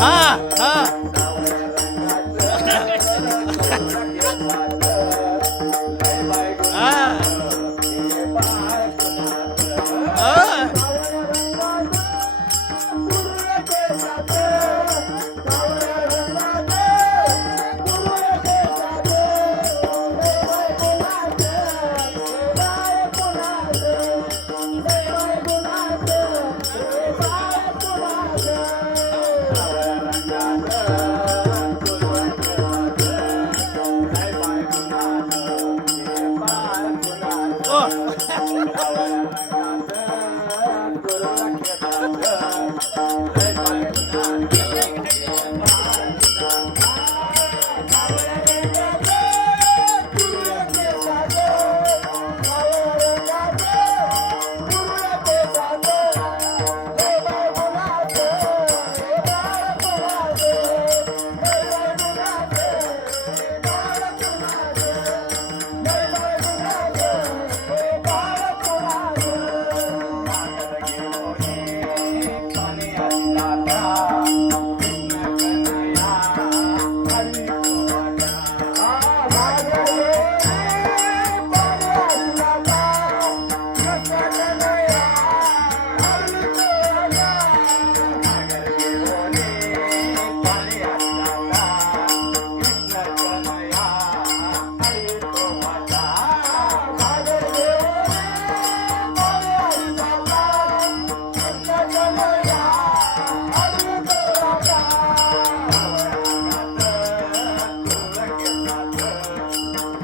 हा हा Thank you.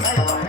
Bye.